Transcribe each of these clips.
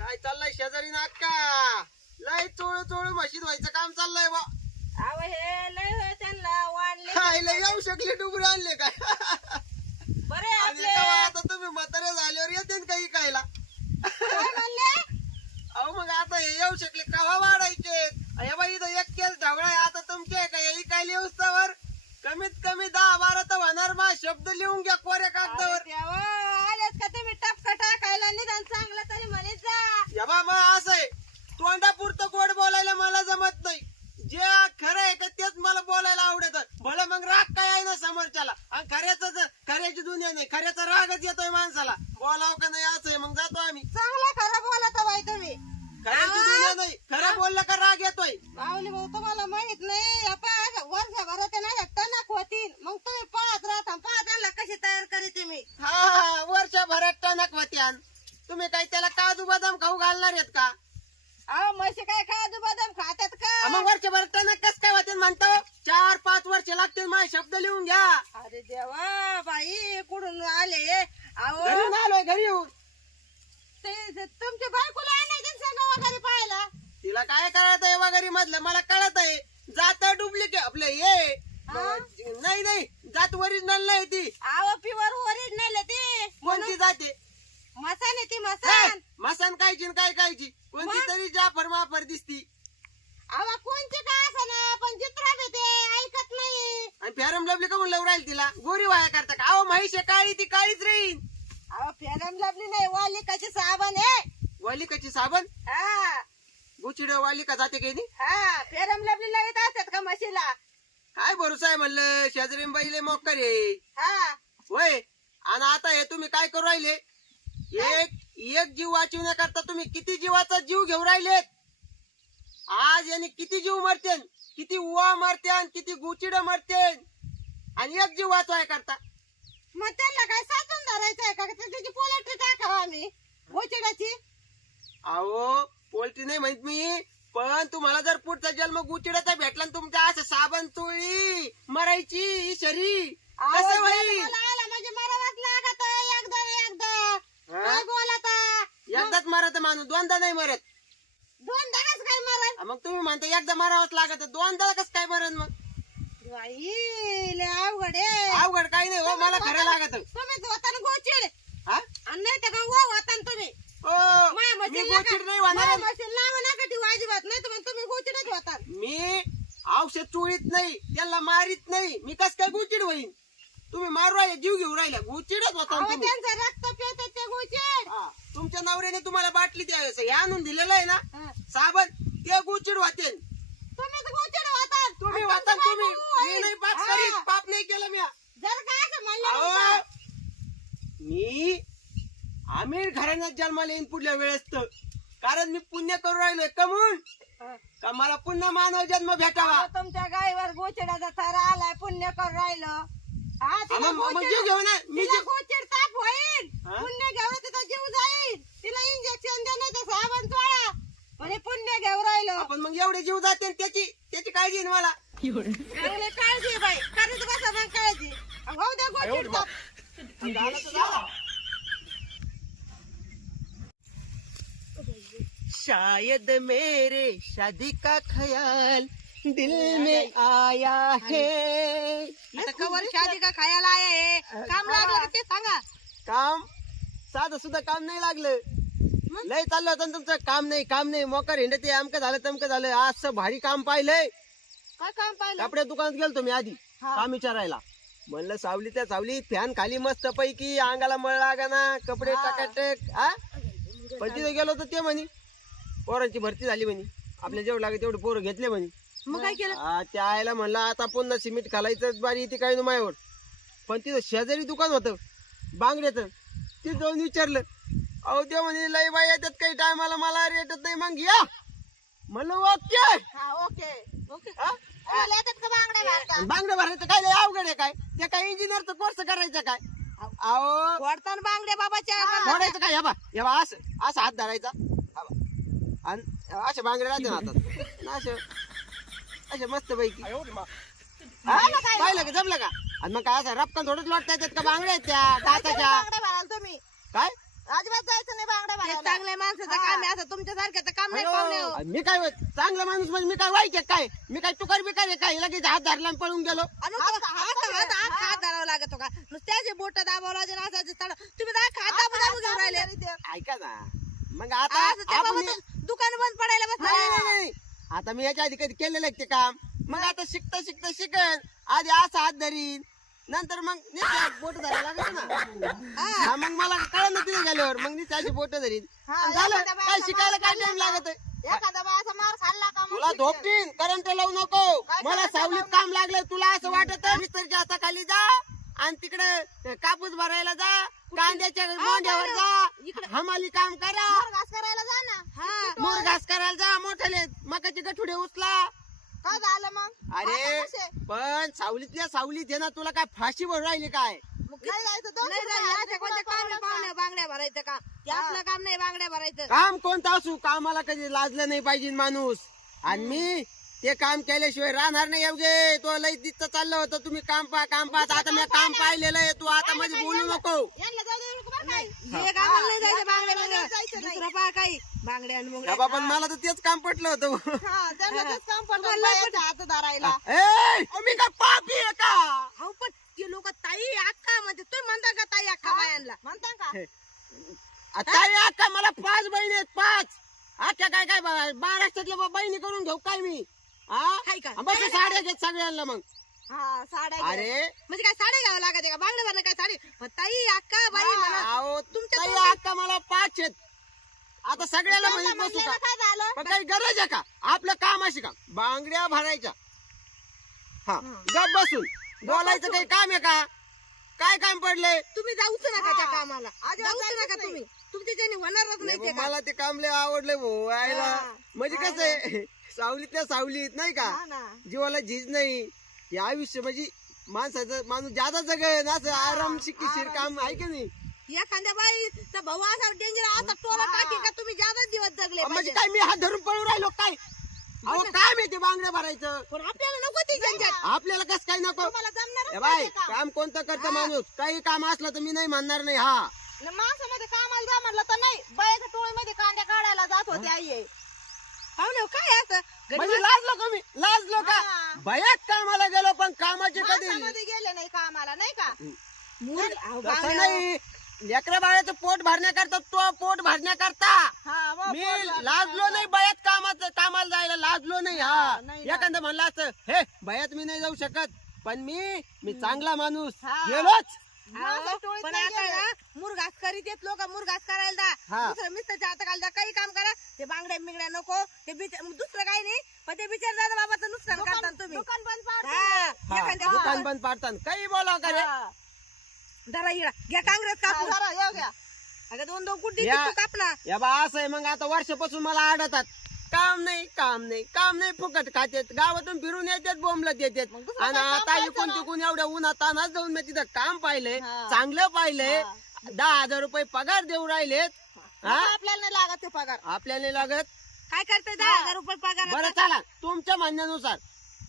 काय चाललंय शेजारी नाका लय चोळू चोळू म्हशीत व्हायचं काम चाललंय बा. अहो हे लय होय त्यांना वाढले. खायला येऊ शकले डुबरे आणले काय? बरे आणि आपले. तेव्हा आता तुम्ही म्हातारे झाल्यावर येते ना काही खायला काय म्हणले अहो मग आता हे येऊ शकले कवा वाढायचे हे बाई इथं एक केस ढवळा आहे आता तुमचे आहे का हे काय लिहूस्तवर कमीत कमी दहा मा शब्द लिहून घ्या कोऱ्या कागदावर. देवा आलेच का तुम्ही? टपका टाकायला निदान चांगलं तरी म्हणे जा. जेव्हा मग असं आहे. तोंडापुरतं गोड बोलायला मला जमत नाही. जे खरं आहे का तेच मला बोलायला आवडत. भलं मग राग काय आहे ना समोरच्याला. आणि खऱ्याच खऱ्याची दुनिया नाही खऱ्याचा रागच येतोय माणसाला. बोलावं का नाही असं आहे. मग जातो आम्ही. चांगलं खरं बोलत बाई तुम्ही. खऱ्याची दुनिया नाही खरं बोललं का राग येतोय? माऊली भाऊ तुम्हाला माहीत नाही आपण वर्षभरात ना टणक होतील मग तुम्ही पाहत राहता पाहत आणला कशी तयार करीते मी हा हा टणक होत्यान तुम्ही काय त्याला काजू बदाम खाऊ घालणार आहेत का? अहो म्हशी काय काजू बदाम खात्यात हा, का मग वर्षभरात टणक कस काय होते म्हणतो? चार पाच वर्ष लागतील माझे शब्द लिहून घ्या. अरे देवा बाई कुठून आले? अहो घरी येऊन आलोय घरी येऊन. ते ते तुमच्या बायकोला आणायचं सांगा वगैरे पाहायला? तिला काय कळत आहे वगैरे मधलं मला कळत आहे जात डुप्लिकेट आपलं ये नाही नाही. जात ओरिजिनल नाही ती. अहो प्युअर ओरिजिनल ते. कोणती जाते? मसान ती हे, मसान मसान कायची न काय कायची? कोणती मग? तरी जाफर माफर दिसती. कोणते काय असं पण चित्रा ते ऐकत नाही. आणि फॅरम लवली का म्हणलं राहील तिला? गोरी वाया करता का? अहो म्हैस आहे काळी ती काळीच राहील फेरम लबली नाही वालिकाचे साबण आहे. वालिकाची साबण? हा. गुचिड वालिका जाते काही नाही हा फेरम लबली लावित असतात का म्हशीला? काय भरोसा आहे म्हणलं? शेजारी बाईले मोक्कर. आहे हा आणि आता हे तुम्ही काय करू राहिले? एक एक जीव वाचवण्याकरता तुम्ही किती जीवाचा जीव घेऊन राहिलेत? आज यांनी किती जीव मरतेन किती उवा मरत्यान किती गुचिड मरतेन आणि एक जीव वाचवाय करता मग त्यांना काय साचून धरायचंय का? त्याची पोलेट्री टाकावं आम्ही. गोचिडाची. अहो पोल्ट्री नाही माहीत मी पण तुम्हाला जर पुढचा जन्म गुचिडाचा भेटला आणि तुमच्या असं साबण चोळी मरायची शरी अहो, कसं होईल? काय बोलता एकदाच मरत माणूस दोनदा नाही मरत. दोन दास काय मरण मग तुम्ही म्हणता एकदा मरावंच लागत दोनदा कस काय मरण मग? बाई लय अवघड आहे. अवघड काही नाही हो मला खरं लागत तुम्हीच होता ना गोचिड. हा? आणि नाही तर का वो होता ना तुम्ही? ओ, माया मी गोचिड नाही का- होणार. माया म्हशीला नावं नका ठेवू अजिबात नाही तर मग तुम्ही गोचिडच होता मी औषध चोळीत नाही त्याला मारीत नाही मी कस काय गुचिड होईन? तुम्ही मारू राहिले जीव घेऊन राहिले. गुचिडच होता अहो तुम्ही. त्यांचं रक्त ते गोचिड. हा, तुमच्या नवऱ्याने तुम्हाला बाटली द्यावेस हे आणून दिलेलं आहे ना. साबण ते गुचिड होते. तुम्हीच गोचिड होता. तुम्ही तुम्ही. मी. नाही पाप. करीत पाप नाही केलं मी. जर काय असं म्हणलं अहो नव्हतं. मी आमिर घराण्यात जन्माला येईन पुढल्या वेळेस तर. कारण मी पुण्य करू राहिलोय कमून हा. का मला पुन्हा मानव जन्म भेटावा? अहो, तुमच्या गायीवर गोचिडाचा थरा आलाय पुण्य कर राहिलं. तिला मग मग गोचिड- जीव घेऊन. मी ताप होईल. हा? पुण्य तिचा जीव जाईल. तिला इंजेक्शन साबण चोळा. म्हणजे पुण्य राहिलो. आपण मग एवढे जीव जाते त्याची त्याची काळजी आहे ना मला? चांगली काळजी आहे बाई. करीत बसा मग काळजी. द्या गोचिड ताप. झालं तर झालं. शायद मेरे शादी का ख्याल दिल में आया है. कवर शादी का खायला आहे? काम लागलं का ते सांगा. काम? साधं सुद्धा काम नाही लागलं. लय चाललं होतं ना तुमचं. काम नाही काम नाही. मोकर हिंडते अमकं झालं तमकं झालं. असं भारी काम पाहिलंय. काय काम पाहिलं? कपड्या दुकानात गेलतो मी आधी हा. काम विचारायला. म्हणलं सावली त्या सावली फॅन खाली मस्त पैकी अंगाला मळ लागा ना कपडे हा. टाकाटक हा? पण तिथे गेलो तर ते म्हणे. पोरांची भरती झाली म्हणे. आपल्या जेवढं लागेल तेवढे पोरं घेतले म्हणे. मग काय केलं? त्या आयला म्हणलं आता पुन्हा सिमेंट घालायचं बारी येते काय मायावर पण तिथं शेजारी दुकान होतं बांगड्याचं. ते जाऊन विचारलं अहो ते म्हणे लय बाई येतात काही टायमाला मला रेटत नाही मग या. म्हणलं ओके. हा ओके. ओके. हा? तुम्हाला येतात का बांगड्या मारता आणि बांगड्या भरायचं काय लय अवघड आहे काय? ते काय इंजिनियरचा कोर्स करायचा काय? अहो. फोडताना बांगड्या बाबाच्या काय? हे बा हे बा असं असं हात धरायचा. हा बा. आणि अशा बांगड्या राहते ना हातात असे असे मस्त पैकी पाहिलं का? जमलं का? आणि मग काय असं रपकन थोडंच लोटता येतात का? बांगड्या आहेत त्या काचाच्या बांगड्या तुम्ही. काय? अजिबात जायचं नाही बांगड्या भरायला. चांगल्या माणसाचं काम आहे असं तुमच्या सारख्याचं काम नाही पाहुणे हो. आणि मी काय? चांगला माणूस म्हणजे मी काय वाईट आहे काय? मी काय तुकार बिकार आहे काय? लगेच हात धरला आणि पळून गेलो. आणि मग तो हात हात हात हात धरावा लागतो का नुसत्याचे बोट दाबावं लागेल असायचं तळ तुम्ही काय हात दाबू दाबू घेऊन राहिले. ऐका ना. मग आता आपण दुकान बंद पडायला नाही, नाही, बसला नाही. आता मी याच्या आधी कधी केलेलं आहे ते काम? मग आता शिकता शिकता शिकन आधी असं हात धरीन नंतर मग बोट धरायला लागत ना. हा, मग मला कळलं ना तिथे गेल्यावर मग नुसतं अशी बोट धरीन. हा, आणि झालं एखाद्या काय बायाचा शिकायला काय टाइम? लागत एखादा बायाचा मार खाल्ला का मग तुला. झोपटीन करंट लावू नको. काय मला करंट सावलीत लावू काम लागलं तुला असं वाटत मिस्टरच्या हाताखाली जा आणि तिकडे कापूस भरायला जा. कांद्याच्या मोंढ्यावर जा. हमाली काम करा. मार घास करायला जा ना. हा. मोर घास करायला जा मोठ्याले. मकाचे गठुडे उचला. काय झालं मग? अरे? पण सावलीतल्या सावलीत आहे ना तुला काय फाशी भरून राहिली काय? नाही जायचं कोणत्या पाहुण्या बांगड्या भरायचं काम ते आपलं काम नाही बांगड्या भरायचं. काम कोणतं असू? कामाला कधी लाजलं नाही पाहिजे माणूस. आणि मी ते काम केल्याशिवाय राहणार नाही अवघे तो लई तिथं चाललं होतं. तुम्ही काम पहा काम पाहत आता मी काम पाहिलेलं आहे. तू आता मध्ये बोलू नको. यांना जाऊ दे नको बरं काय. हे. कामाला नाही जायचं या बांगड्या कामाला बांगड्या जायचं नाही. दुसरं पहा काही. बांगड्या आणि या मुंगड्या बाबा मला तर तेच काम पटलं होतं. हा, त्यांना तेच काम पडलं तुम्हाला बायाच्या हात धरायला. ए मी काय पापी आहे का? हो पण ते लोक ताई अक्का म्हणते तुम्ही म्हणता का ताई अक्का बायांना? म्हणता का? आता या का मला पाच बहिणी आहेत पाच. अख्ख्या काय काय बा- महाराष्ट्रातल्या बा- बहिणी करून घेऊ काय मी? हाय का? हा बस साड्या घेत सगळ्यांना मग. हा साड्या. अरे. म्हणजे काय साडी घ्यावं लागत का? बांगड्या भरणं काय साडी? पण ताई अक्का बाई म्हणा अहो तुमच्या ताई अक्का मला पाच आहेत. आता सगळ्याला त्यांना म्हणत बसू का? काय झालं? पण काही गरज आहे का? आपलं काम अशी का? बांगड्या भरायच्या. हा गप बसून. बोलायचं काही काम आहे का? काय काम पडलंय? तुम्ही जाऊच नका त्या. कामाला. जाऊच नका. तुम्ही. तुमच्या ज्याने होणारच नाही ते काम. मला ते काम लय आवडलंय भाऊ आयला हा. म्हणजे कसं आहे? सावलीतल्या सावलीत नाही का? हा ना. जीवाला झीज नाही. हे आयुष्य म्हणजे माणसाचं माणूस जादा जगन असं आराम शिकीशीर काम आहे की नाही? एखाद्या बाईचा भाऊ असा डेंजर असा टोला. टाकी का तुम्ही जादा दिवस जगले म्हणजे पाहिजे. काय मी हात धरून पळून राहिलो काय? अहो काय माहिती बांगड्या भरायचं? पण आपल्याला नको ती झंझट. आपल्याला कस काय नको? तुम्हाला ए बाय काम. कोणतं करतं माणूस? काही काम असलं तर मी नाही म्हणणार नाही हा. माणसामध्ये कामाला जा म्हणलं तर नाही. बायाच्या टोळीमध्ये कांद्या काढायला जात होते आई. पाहुणे हो, काय असं? घरी म्हणजे लाजलो का मी? लाजलो का? हा. भयात कामाला गेलो पण कामाचे कधी माणसामध्ये गेले नाही कामाला नाही का? अहो, तसं नाही. लेकरा बाळाचं पोट भरण्याकरता तो पोट भरण्याकरता. हा मी. लाजलो नाही बयात कामात कामाला जायला लाजलो नाही हा. नाही ना. एखादं म्हणलं असतं हे बयात मी नाही जाऊ शकत पण मी मी चांगला माणूस हा. गेलोच. टोळीत पण नाही आता गेले. ना मुरघास करीत येत लोक मुरघास करायला जा हा. दुसरं मिस्टरच्या हाताखाली जा काही काम करा ते बांगड्या बिंगड्या नको ते दुसरं काही नाही पण ते बिचार दादा बाबाचं नुकसान करता दुकान तुम्ही दुकान बंद पाडतो. हा, हा, एखाद्या- दुकान बंद पाडताना काही बोला का रे हा. धरा इकडं. घ्या काँग्रेस हा, कापून जरा येऊ घ्या. अगं दोन दोन कुठे या. कापला या बा असं आहे मग आता वर्षापासून मला आडतात काम नाही काम नाही काम नाही. फुकट खात्यात गावातून फिरून येतात मग दुसरं आणि काय काम आता करायचं इकून ना? तिकून एवढ्या उन्हात तानात जाऊन मी तिथं काम पाहिलंय हा. चांगलं पाहिलंय. दहा हजार रुपये पगार देऊ राहिलेत. हा? आपल्याला नाही लागत ते पगार. आपल्याला नाही लागत. काय करते दहा हजार रुपये पगार बरं? चला. तुमच्या म्हणण्यानुसार.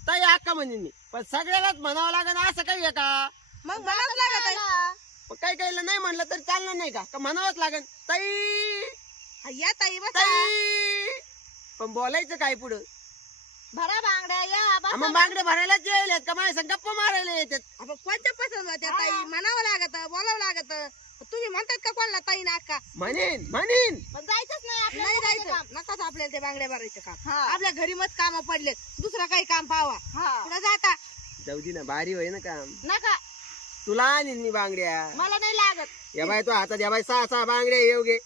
ताई हक्का म्हणेन मी. पण सगळ्यालाच म्हणावं लागेल असं काही आहे का? मग म्हणावंच लागत आहे. हा. पण काही काहीला नाही म्हणलं तरी चालणार नाही का? का म्हणावंच लागेल. ताई! हा, या ताई बसा. ताई! पण बोलायचं काय पुढं? भरा बांगड्या या हा, बसा. मग बांगडे भरायला येईल का? माझ्या संग गप्पा मारायला येतात. आपण कोणत्या पसंत होत्या. ताई? म्हणावं लागत बोलावं लागत. तुम्ही म्हणतात का कोणाला ताई ना अक्का? म्हणेन म्हणेन. पण जायचंच नाही आपल्याला नाही नाही जायचं. नकाच आपल्याला ते बांगड्या भरायचं काम. हा. आपल्या घरी मत काम पडले दुसरं काही काम पावा. हा. पुढे जाता जाऊ दे ना भारी होय ना काम. नका. तुला आणीन मी बांगड्या. मला नाही लागत. या बाय तो हातात या बाय सहा सहा बांगड्या येऊ गे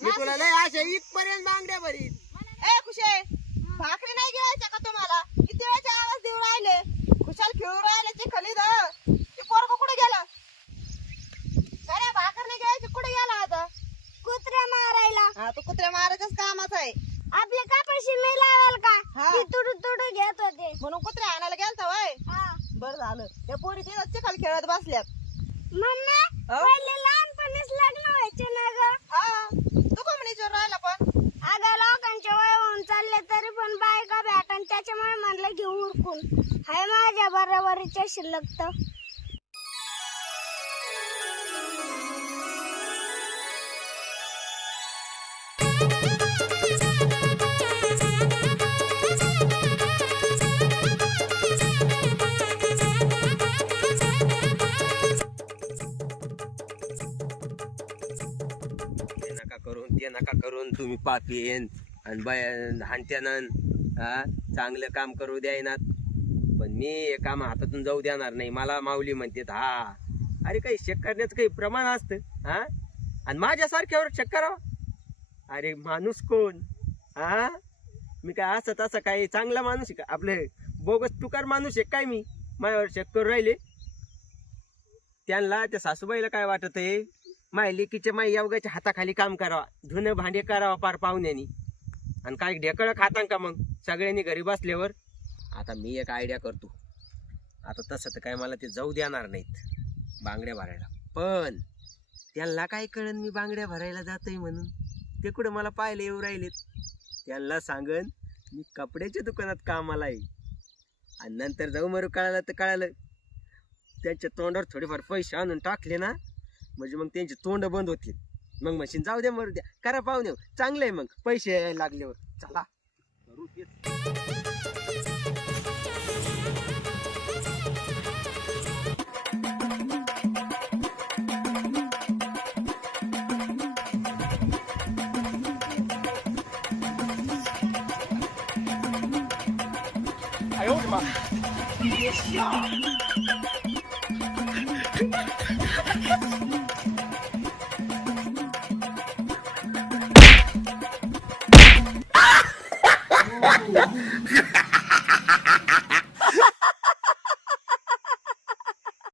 मी तुला लय अशा इथपर्यंत बांगड्या भरीन ए खुशे भाकरी नाही गिळायच्या का तुम्हाला किती वेळाचे आवाज देऊ राहिले खुशाल खेळू राहिले चिखली द ते पोरग कुठे गेलं अरे भाकर नाही गिळायची कुठे गेला आता कुत्रे मारायला हा तू कुत्र्या मारायचंच कामाच आहे आपले कापाशी नाही लावाल का हा. ती तुडू तुडू घेत होते म्हणून कुत्र्या आणायला गेलता वय हा. बर झालं त्या चिखल खेळत बसल्यात. मम्मी. पहिले लहानपणीच लग्न व्हायचे ना ग. हा. तू का म्हणे राहिला पण? अगं लोकांचे वय होऊन चालले तरी पण बायका भेटन त्याच्यामुळे म्हणलं घेऊ उरकून हाय माझ्या बरोबरीच्या शिल्लक तर. तुम्ही पापी येन आणि बाय हांट्यानं हा चांगलं काम करू द्यायनात पण मी हे काम हातातून जाऊ देणार नाही. मला माऊली म्हणतात हा अरे काही शेक करण्याचं काही प्रमाण असतं हा? आणि माझ्यासारख्यावर शेक करावं? अरे माणूस कोण? हा? मी काय असं तसं काय चांगला माणूस आहे का? आपले बोगस तुकार माणूस आहे काय मी? माझ्यावर शेक करू राहिले. त्यांना त्या सासूबाईला काय वाटत आहे माय लेकीच्या माय यावगाच्या हाताखाली काम करावा. धुणं भांडे करावा पार पाहुण्यानी. आणि काय ढेकळं खातां का मग? सगळ्यांनी घरी बसल्यावर? आता मी एक आयडिया करतो. आता तसं तर काय मला ते जाऊ देणार नाहीत. बांगड्या भरायला. पण त्यांना काय कळन मी बांगड्या भरायला जातोय म्हणून? ते कुठं मला पाहायला येऊ राहिलेत? त्यांना सांगन मी कपड्याच्या दुकानात कामाला आहे. आणि नंतर जाऊ मरू कळालं तर कळालं. त्यांच्या तोंडावर थोडेफार पैसे आणून टाकले ना म्हणजे मग त्यांची तोंड बंद होतील. मग मशीन जाऊ द्या मरू द्या करा पाहुणे. चांगलं आहे मग पैसे यायला लागल्यावर. चला.